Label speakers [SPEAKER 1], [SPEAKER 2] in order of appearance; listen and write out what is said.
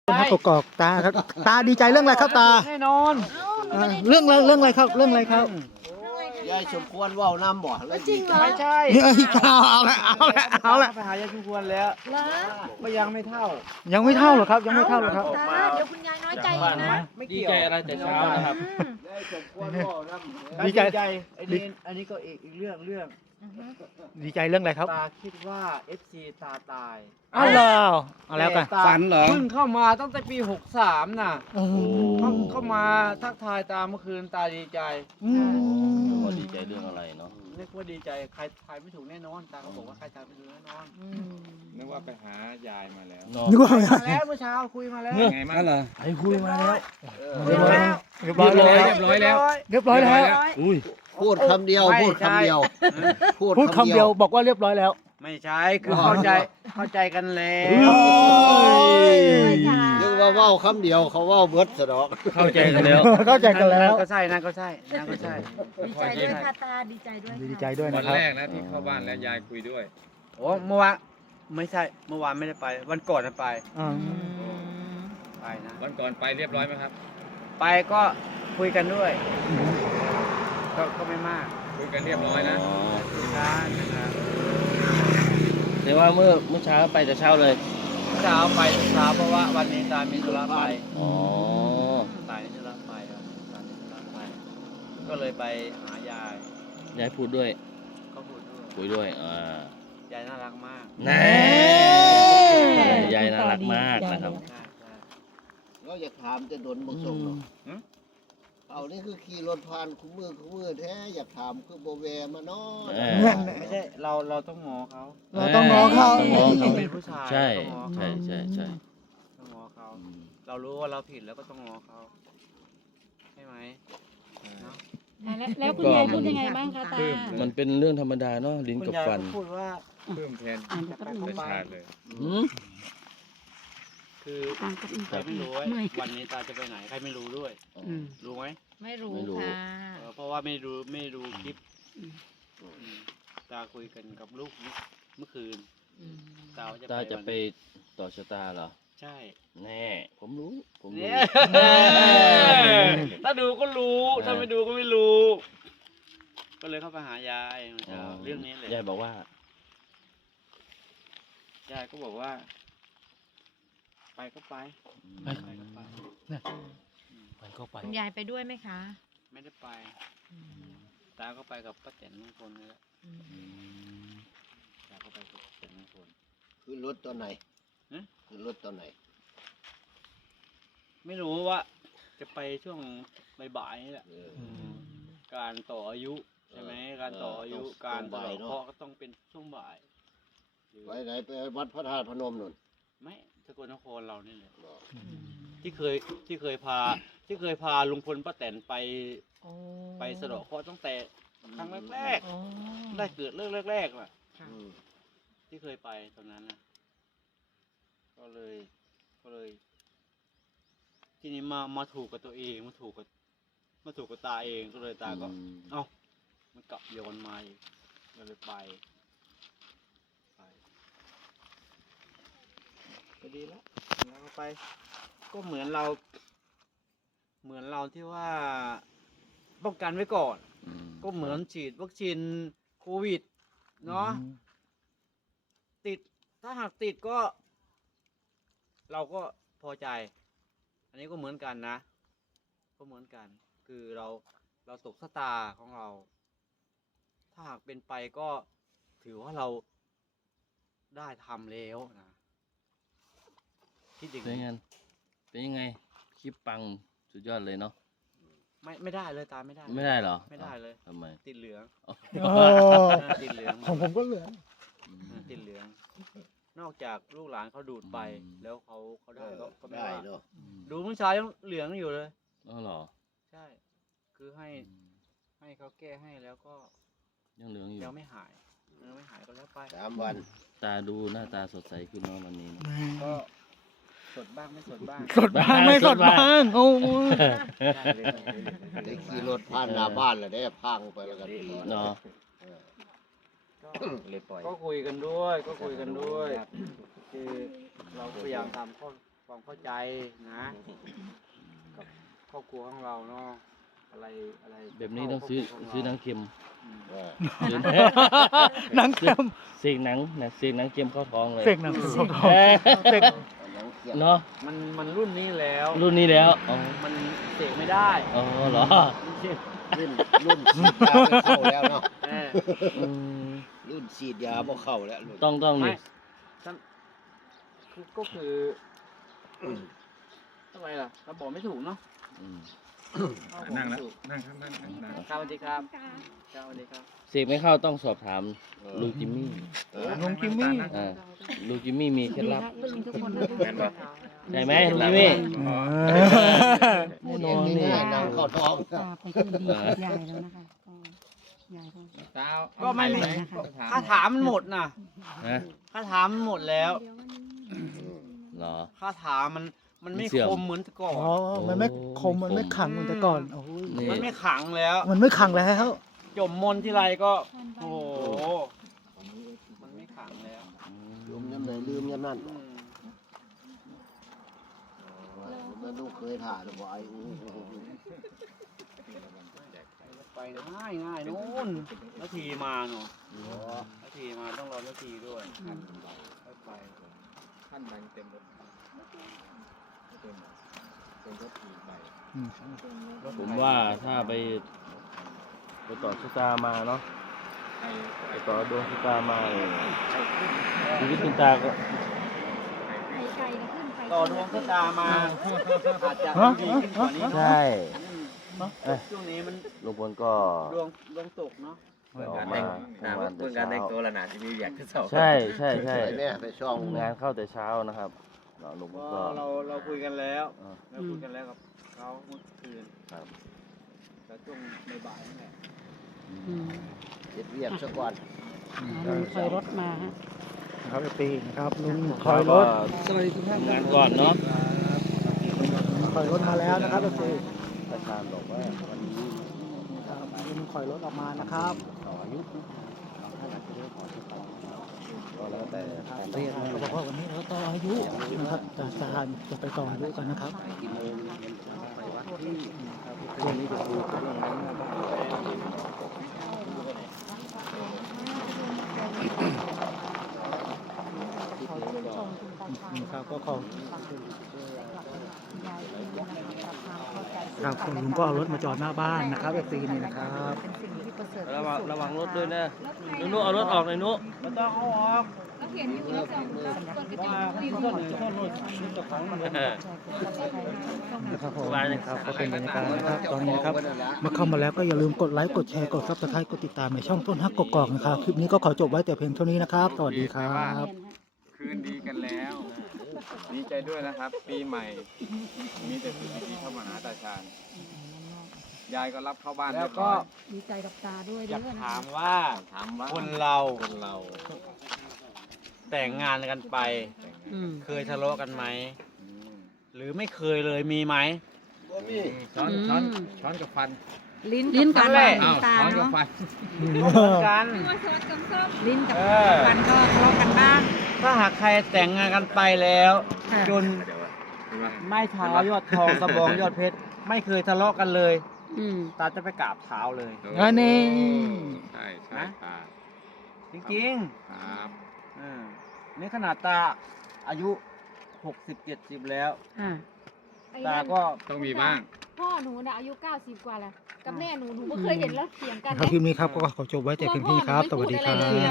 [SPEAKER 1] ครับกกอกตาครับตาดีใจเรื่องอะไรครับตา
[SPEAKER 2] แน่นอน
[SPEAKER 1] เรื่องอะไรครับเรื่องอะไรครับ
[SPEAKER 3] ยายสมควรว่าวน้ำบ่แล้วจริงเหรอ
[SPEAKER 2] ไม่ใช่
[SPEAKER 1] เฮ้ยเอาละ
[SPEAKER 2] ไปหายายชุมพรแล้ว
[SPEAKER 4] เหรอ
[SPEAKER 2] ก็ยังไม่เท่า
[SPEAKER 1] ยังไม่เท่าหรอครับยังไม่เท่าหรอครับ
[SPEAKER 4] ตาเดี๋ยวคุณยายน้อยใจอีกนะ
[SPEAKER 2] ไม่
[SPEAKER 5] ดี
[SPEAKER 2] เกี่ยว
[SPEAKER 5] ใจอะไรแต่เช้านะครับ
[SPEAKER 3] ยายสมควรว่าวน้ำ
[SPEAKER 1] ดีใจ
[SPEAKER 2] อันนี้ก็อีกเรื่อง
[SPEAKER 1] ดีใจเรื่องอะไรครับ
[SPEAKER 2] ตาคิดว่า FC ตาตาย
[SPEAKER 1] อ้าวเหรอเอาแล้วกัน
[SPEAKER 2] ต่ตา
[SPEAKER 5] ฝันเหรอ
[SPEAKER 2] เพิ่งเข้ามาตั้งแต่ปี 63น่ะ
[SPEAKER 1] โอ้โห
[SPEAKER 2] เข้ามาทักทายตาเมื่อคืนตาดีใจ
[SPEAKER 5] ว่าดีใจเรื่องอะไรเนาะ
[SPEAKER 2] นึกว่าดีใจใครทายไม่ถูกแน่นอนตาก็บอกว่าใครทายไม่ถูกแน่นอน
[SPEAKER 6] นึกว่าไปหายายมาแล้ว
[SPEAKER 1] นึกว่า
[SPEAKER 2] มาแล้วเมื่อเช้าคุยมาแล้ว
[SPEAKER 6] ไงมั่ง
[SPEAKER 5] เหรอ
[SPEAKER 1] ไอ้คุยมาแล้ว
[SPEAKER 2] คุยมาแล้ว
[SPEAKER 1] เรียบร้อยแล้ว
[SPEAKER 5] เรียบร้อยแล้ว
[SPEAKER 1] เรียบร้อยแล้ว
[SPEAKER 5] อุ้ย
[SPEAKER 3] พูดคำเดียว พูดคำเดียว
[SPEAKER 1] พูดคำเดียวบอกว่าเรียบร้อยแล้ว
[SPEAKER 2] ไม่ใช่คือเข้าใจกันแล้ว
[SPEAKER 3] นึกว่าว่าวคำเดียวเขาว่าวเบิดสะดอก
[SPEAKER 5] เข้าใจกันแล้ว
[SPEAKER 1] เข้าใจกันแล้ว
[SPEAKER 2] ก็ใช่นั่นก็ใช่นั่นก็ใช่
[SPEAKER 4] ดีใจด้วยค่ะตาดีใจด้วยค่ะ
[SPEAKER 1] ดีใจด้วย
[SPEAKER 6] วั
[SPEAKER 1] นะ
[SPEAKER 6] น
[SPEAKER 1] ครับ
[SPEAKER 6] แรกนะที่เข้าบ้านแล้วยายคุยด้วย
[SPEAKER 2] โอ้เมื่อวานไม่ใช่เมื่อวานไม่ได้ไป วันก่อนน่ะไป
[SPEAKER 1] อ่า
[SPEAKER 2] ไปนะ
[SPEAKER 6] วันก่อนไปเรียบร้อยไหมครับ
[SPEAKER 2] ไปก็คุยกันด้วย ก็ไม่มาก
[SPEAKER 6] คุยกันเรียบร้อยนะ
[SPEAKER 2] นะครับ
[SPEAKER 5] แต่ว่าเมื่อเช้าไปแต่เช้าเลย
[SPEAKER 2] เช้าไปเช้าเพราะว่าวันนี้ตามีธุระไป
[SPEAKER 5] อ๋อ
[SPEAKER 2] ตามีธุระไปครับตามีธุระไป ก็เลยไปหายาย
[SPEAKER 5] ยายพูดด้วย
[SPEAKER 2] ก็พูดด้วย
[SPEAKER 5] คุยด้วย
[SPEAKER 2] ยายน่ารักมาก
[SPEAKER 5] แน่ยายน่ารักมากนะครับ
[SPEAKER 2] ใช่ใช่
[SPEAKER 3] เราอยากถามจะโดนบ่ส่งหรอกเอานี่คือขี่รถผ่านคุ้มือแท้อยากถามคือโบแวมาเนาะ
[SPEAKER 2] ไม่ใช่เราต้องงอเขา
[SPEAKER 1] เราต้องง้อเขา
[SPEAKER 5] ต้องง้อเขา
[SPEAKER 2] เป็นผู้ชาย
[SPEAKER 5] ใช่
[SPEAKER 2] ต้องง้อ
[SPEAKER 5] ใช่
[SPEAKER 2] เขา
[SPEAKER 5] ใช่ใช่
[SPEAKER 2] ต้องงอเขาเรารู้ว่าเราผิดแล้วก็ต้องงอเขาใช่ไหมเนาะ
[SPEAKER 4] แล้วคุณยายพูดยังไงบ้างคะตา
[SPEAKER 5] มันเป็นเรื่องธรรมดาเนาะลิ้น
[SPEAKER 2] คุณ
[SPEAKER 5] กับ
[SPEAKER 2] ยาย
[SPEAKER 5] ฟัน
[SPEAKER 2] ก็พูดว่า
[SPEAKER 6] เพิ่มแทน
[SPEAKER 2] จะไปเข้าไป
[SPEAKER 6] ชาติเลย
[SPEAKER 5] หืม
[SPEAKER 2] คือใครไม่รู้ว่าวันนี้ตาจะไปไหนใครไม่รู้ด้วยรู้ไหม
[SPEAKER 4] ไม่รู้ค่ะ
[SPEAKER 2] เพราะว่าไม่รู้คลิปตาคุยกันกับลูกเมื่อคืนตาว่า
[SPEAKER 5] ตาจะ
[SPEAKER 2] วัน
[SPEAKER 5] ไปต่อชะตาเหรอ
[SPEAKER 2] ใช่
[SPEAKER 5] แน่ ผมรู้ ผมรู้
[SPEAKER 2] เนี่ยถ้าดูก็รู้ถ้าไม่ดูก็ไม่รู้ ก็เลยเข้าไปหายายเมื่อเช้าเรื่องนี้เลย
[SPEAKER 5] ยายบอกว่า
[SPEAKER 2] ยายก็บอกว่า ไปก็ไป
[SPEAKER 1] ไป
[SPEAKER 2] ไปก็ไป
[SPEAKER 1] มันก็ไป
[SPEAKER 4] คุณยายไปด้วยไหมคะ
[SPEAKER 2] ไม่ได้ไป ตาก็ไปกับป้าแตนทุกคนนี่แหละตาก็ไปกับป้าแตนทุกคน
[SPEAKER 3] คือรถตอนไหน
[SPEAKER 2] ฮะ
[SPEAKER 3] คือรถตอนไหน
[SPEAKER 2] ไม่รู้ว่าจะไปช่วงบ่ายๆนี่แหละ การต่ออายุใช่ไหมการต่ออายุการต่อเคาะก็ต้องเป็นช่วงบ่าย
[SPEAKER 3] ไปไหนไปวัดพระธาตุพนมนู่น
[SPEAKER 2] ไม่สกลนครเรานี่แหละที่เคยพาลุงพลป้าแตนไปสะเดาะเคราะห์ตั้งแต่ครั้งแรกๆได้เกิดเรื่องแรกๆน่ะที่เคยไปตอนนั้นนะก็เลย ทีนี้มาถูกกับตัวเองมาถูกกับตาเองก็เลยตาก็เอ้ามันกลับย้อนมาอีกก็เลยไปก็ดีแล้วก็ไป ก็เหมือนเราที่ว่าป้องกันไว้ก่อน ก็เหมือนฉีดวัคซีนโควิดเนาะติดถ้าหากติดก็ เราก็พอใจ อันนี้ก็เหมือนกันนะ ก็เหมือนกัน คือเราตกชะตาของเรา ถ้าหากเป็นไปก็ถือว่าเราได้ทำแล้วนะคิดอย่าง
[SPEAKER 5] เป็น
[SPEAKER 2] นี้
[SPEAKER 5] ไงเป็นยังไง คลิปปังสุดยอดเลยเนาะ
[SPEAKER 2] ไม่ได้เลยตาไม่ได้
[SPEAKER 5] ไม่ได้เหรอ
[SPEAKER 2] ไม่ได้เลย
[SPEAKER 5] ทำไม
[SPEAKER 2] ติดเหลือง
[SPEAKER 1] โอ้
[SPEAKER 2] ติดเหลือง
[SPEAKER 1] ของผมก็เหลือ
[SPEAKER 2] ติดเหลือง นอกจากลูกหลานเขาดูดไป แล้วเขาได้ก็ไม่
[SPEAKER 3] ได้
[SPEAKER 2] ว่า
[SPEAKER 3] เนาะ
[SPEAKER 2] ดูเมื่อเช้ายังเหลืองอยู่เลย
[SPEAKER 5] อ๋อเหรอ
[SPEAKER 2] ใช่ คือให้เขาแก้ให้แล้วก็
[SPEAKER 5] ยังเหลืองอยู่
[SPEAKER 2] ยังไม่หายก็แล้วไป
[SPEAKER 3] 3 วัน
[SPEAKER 5] ตาดูหน้าตาสดใสขึ้นเนาะวันนี้เนอะ
[SPEAKER 2] ก็สดบ้างไม่สดบ้าง
[SPEAKER 1] สดบ้างไม่สดบ้างโอ้
[SPEAKER 2] ได้เลย
[SPEAKER 3] ได้ขี่รถผ่านหน้าบ้านแล้วได้พังไปแล้วกัน
[SPEAKER 5] เนาะ
[SPEAKER 2] ก็คุยกันด้วยคือเราพยายามทำความเข้าใจนะกับครอบครัวของเราเนาะอะไรอะไร
[SPEAKER 5] แบบนี้ต้องซื้อหนังเค็ม
[SPEAKER 3] เออ
[SPEAKER 5] ซื้อ
[SPEAKER 1] หนังเค็ม
[SPEAKER 5] เสกหนังนะเสกหนังเค็มเข้าท้องเลย
[SPEAKER 1] เสกหนังเค็มเข้าท้อง
[SPEAKER 5] เอ้ย
[SPEAKER 1] เสก
[SPEAKER 3] หนังเขียน
[SPEAKER 5] เนาะ
[SPEAKER 2] มันรุ่นนี้แล้ว
[SPEAKER 5] รุ่นนี้แล้วอ๋อ
[SPEAKER 2] มันเสกไม่ได้
[SPEAKER 5] อ๋อเหรอ
[SPEAKER 3] รุ่นฉีดยาไม่เข้าแล้วเนาะ
[SPEAKER 2] เออ
[SPEAKER 5] อืม
[SPEAKER 3] รุ่นฉีดยาไม่เข้าแล้วรุ่น
[SPEAKER 5] ต้อง
[SPEAKER 2] ไม่
[SPEAKER 5] นี่
[SPEAKER 2] ก็คือทำไมล่ะเราบอกไม่ถูกเนาะ
[SPEAKER 5] อืม
[SPEAKER 2] เราบอก
[SPEAKER 6] นั่ง
[SPEAKER 2] ไม่
[SPEAKER 6] แล้ว
[SPEAKER 2] ถูก
[SPEAKER 6] นั่งครับนั่งนั่ง
[SPEAKER 2] ครับสวัสดีครับครับสวัสดีครับ
[SPEAKER 5] เสกไม่เข้าต้องสอบถามลุงจิมมี่
[SPEAKER 3] เออ
[SPEAKER 1] ลุงจิมมี่
[SPEAKER 5] อ่าลุงจิมมี่มีเคล็ดลับ
[SPEAKER 4] ลุงทุกคนนะ
[SPEAKER 6] แม่นปะ
[SPEAKER 5] ใช่ไหมลุงจิมมี่
[SPEAKER 3] พูดเองง่ายๆนั่งเข้าท้อง
[SPEAKER 4] ตาไปคืนดีกับยายแล้วนะคะยายก็
[SPEAKER 6] เช้า
[SPEAKER 2] ก็ไม่
[SPEAKER 6] เอา
[SPEAKER 2] มี
[SPEAKER 6] ไห
[SPEAKER 4] นะคะ
[SPEAKER 2] คาถามันหมดนะ
[SPEAKER 5] ฮะ
[SPEAKER 2] คาถามันหมดแล้ว
[SPEAKER 5] เหรอ
[SPEAKER 2] คาถามันไม่
[SPEAKER 5] เสื่อม
[SPEAKER 2] คมเหมือนแต่ก่อน
[SPEAKER 1] อ๋อ มันไม่คม มันไม่ขังเหมือนแต่ก่อน โอ้ย
[SPEAKER 5] นี่
[SPEAKER 2] มันไม่ขังแล้ว
[SPEAKER 1] มันไม่ขังแล้ว
[SPEAKER 2] จมมนที่ไรก็ โอ้โห มันไม่ขังแล้ว
[SPEAKER 3] ลืมยันไหนลืมยันนั่น
[SPEAKER 2] อืม
[SPEAKER 3] นั่นลูกเคยถ่ายหรือเปล่าไอ้อู้
[SPEAKER 2] ไปง่ายง่ายนู่นนาทีมาเนาะนาทีมาต้องรอนาทีด้วยค่อยไป
[SPEAKER 6] ขั้นแบงเต็มรถเต็มรถกี่ใบ
[SPEAKER 5] ผมว่าถ้าไปต่อชะตามาเนาะ
[SPEAKER 6] ให้
[SPEAKER 5] ไปต่อดวงชะตามาชีวิตคุณตาก็
[SPEAKER 4] ไกลๆนะขึ้นไป
[SPEAKER 2] ต่อดวงชะตามาอาจจะดีขึ้นกว่านี้
[SPEAKER 5] ใช่
[SPEAKER 2] ช่วงนี้มัน
[SPEAKER 5] ลุงพลก็
[SPEAKER 2] ดวงตกเนาะ
[SPEAKER 5] ออกมาทำงานแต่
[SPEAKER 6] เพื่อนการแต่งตัวละหนาที่มีอยากจะเศร้า
[SPEAKER 5] ใช่ใช่
[SPEAKER 3] ไปแม่ไปช่อง
[SPEAKER 5] งานเข้าแต่เช้านะครับลุงพล
[SPEAKER 2] ก็
[SPEAKER 5] ก็
[SPEAKER 2] เราคุยกันแล้ว
[SPEAKER 5] อ่า
[SPEAKER 2] เราคุยกันแล้วกับเขาเมื่อคืน
[SPEAKER 5] ครับ
[SPEAKER 2] แล้วช่วงบ่ายๆนั่นแหละ
[SPEAKER 3] เจ็ดเวียดซะก่อน
[SPEAKER 4] ลุงคอยรถมาฮะ
[SPEAKER 1] นะครับปีนะครับลุงคอยรถ สวัสดีทุกท่าน
[SPEAKER 5] ทำงานก่อนเนาะ
[SPEAKER 1] คอยรถมาแล้วนะครับปี
[SPEAKER 5] ประธานบอกว่าวันนี้
[SPEAKER 1] ครับลุงคอยรถออกมานะครับ
[SPEAKER 5] ต่ออายุท่านอาจจะเรียกขอที่ต่อก็แล้วแต่การเรียก
[SPEAKER 1] เขาบอกว่าวันนี้เราต่ออายุนะครับทหารจะไปต่ออายุกันนะครับ
[SPEAKER 5] กี่โมงไปวัดที่ครับเรื่องนี้จะดูเรื่องนั้นนะครับ
[SPEAKER 1] ครับก็ขอครับคุณลุงก็เอารถมาจอดหน้าบ้านนะครับปีนี้นะครับ
[SPEAKER 4] เป็นสิ่งที่ประเสริฐ
[SPEAKER 5] ระวังรถด้วยนะนุเอารถออกหน่อยนุ
[SPEAKER 2] ไม่ต้องเอาออก
[SPEAKER 1] นะครับผมนะครับก็เป็นบรรยากาศนะครับตอนนี้นะครับมาเข้ามาแล้วก็อย่าลืมกดไลค์กดแชร์กดซับสไครต์กดติดตามในช่องต้นฮักกกอกนะครับคลิปนี้ก็ขอจบไว้แต่เพียงเท่านี้นะครับสวัสดีครับ
[SPEAKER 6] คืนดีกันแล้ว ดีใจด้วยนะครับ ปีใหม่ มีแต่สิ่งดีๆเข้ามาหาตาชาญยายก็รับเข้าบ้าน
[SPEAKER 2] แล้ว
[SPEAKER 6] เรียบ
[SPEAKER 2] ก็
[SPEAKER 6] ร้อย
[SPEAKER 4] ดีใจกับตาด้วย
[SPEAKER 2] อ
[SPEAKER 4] เด้
[SPEAKER 2] ยาก
[SPEAKER 4] อนะ
[SPEAKER 2] ถามว่า
[SPEAKER 6] ถามว่า
[SPEAKER 2] คนเรา
[SPEAKER 6] คนเรา
[SPEAKER 2] แต่งงานกันไป
[SPEAKER 4] อืม
[SPEAKER 2] เคยทะเลาะกันไหม หรือไม่เคยเลยมีไหม
[SPEAKER 3] บ่มี
[SPEAKER 6] ช้อนกับฟัน
[SPEAKER 4] ลิ้นกับ
[SPEAKER 2] นั่นแหละ
[SPEAKER 6] อ้าว
[SPEAKER 4] ตา
[SPEAKER 6] ช้อนกับ
[SPEAKER 4] เนาะ
[SPEAKER 6] ฟัน
[SPEAKER 2] ก็เหมือนกัน
[SPEAKER 4] ลิ้นกับ
[SPEAKER 2] เออ
[SPEAKER 4] ฟันก็ทะเลาะกันบ้าง
[SPEAKER 2] ถ้าหากใครแต่งงานกันไปแล้ว
[SPEAKER 4] ค่ะ
[SPEAKER 2] จน
[SPEAKER 6] เดี๋ยวเห็นปะ
[SPEAKER 2] ไม่เท้ายอดทองสะบองยอดเพชรไม่เคยทะเลาะกันเลย
[SPEAKER 4] อืม
[SPEAKER 2] ตาจะไปกราบเท้าเลย
[SPEAKER 1] อันนี้
[SPEAKER 6] ใช่ใช่ค่ะ
[SPEAKER 2] จริง
[SPEAKER 6] ครับ
[SPEAKER 2] ๆนี่ขนาดตาอายุ60-70แล้ว
[SPEAKER 4] อ่า
[SPEAKER 2] ตาก็
[SPEAKER 6] ต้องมีบ้าง
[SPEAKER 7] พ่อหนูน่ะอายุ 90 กว่าแล้ว กับแม่หนูไม่เคยเห็นแล้วเถียงกัน
[SPEAKER 1] ครับคลิปนี้ครับก็ขอจบไว้แต่เพียงเท่านี้ครับสวัสดีครับ